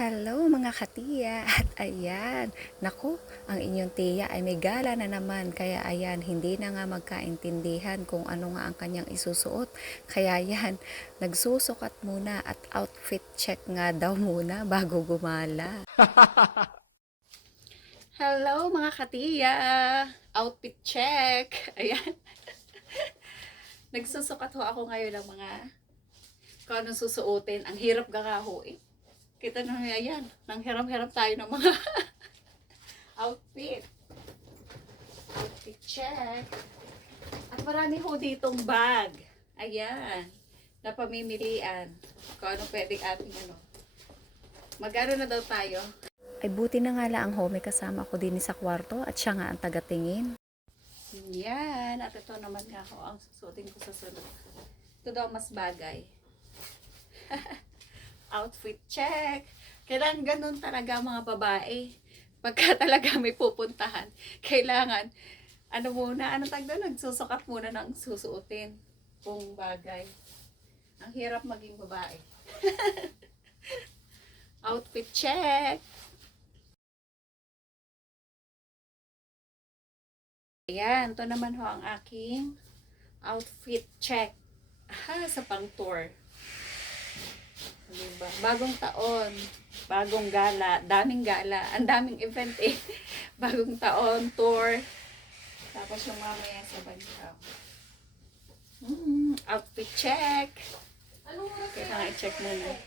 Hello mga katiya at ayan, naku, ang inyong tiya ay may gala na naman kaya ayan, hindi na nga magkaintindihan kung ano nga ang kanyang isusuot kaya yan, nagsusukat muna at outfit check nga daw muna bago gumala. Hello mga katiya, outfit check, ayan, nagsusukat ho ako ngayon ng mga kung anong susuotin, ang hirap gagaho eh. Kita na nga yan. Nang hirap-hirap tayo ng mga outfit. Outfit check. At marami ho ditong bag. Ayan. Na pamimilian. Kung ano pwedeng ating ano. Magkano na daw tayo? Ay buti na nga lang ho, may kasama ko din sa kwarto at siya nga ang tagatingin. Yan. At ito naman nga ho ang susutin ko sa sunod. Ito daw mas bagay. Outfit check. Kailangan ganun talaga mga babae. Pagka talaga may pupuntahan, kailangan, ano muna, ano tag doon, nagsusukat muna ng susuotin. Kung bagay. Ang hirap maging babae. Outfit check. Ayan, to naman ho ang aking outfit check. Sa pang tour. Diba? Bagong taon, bagong gala, daming gala, ang daming event eh. Bagong taon, tour, tapos yung mamaya sa Bagyaw. Outfit check. Kaya nga i-check muna.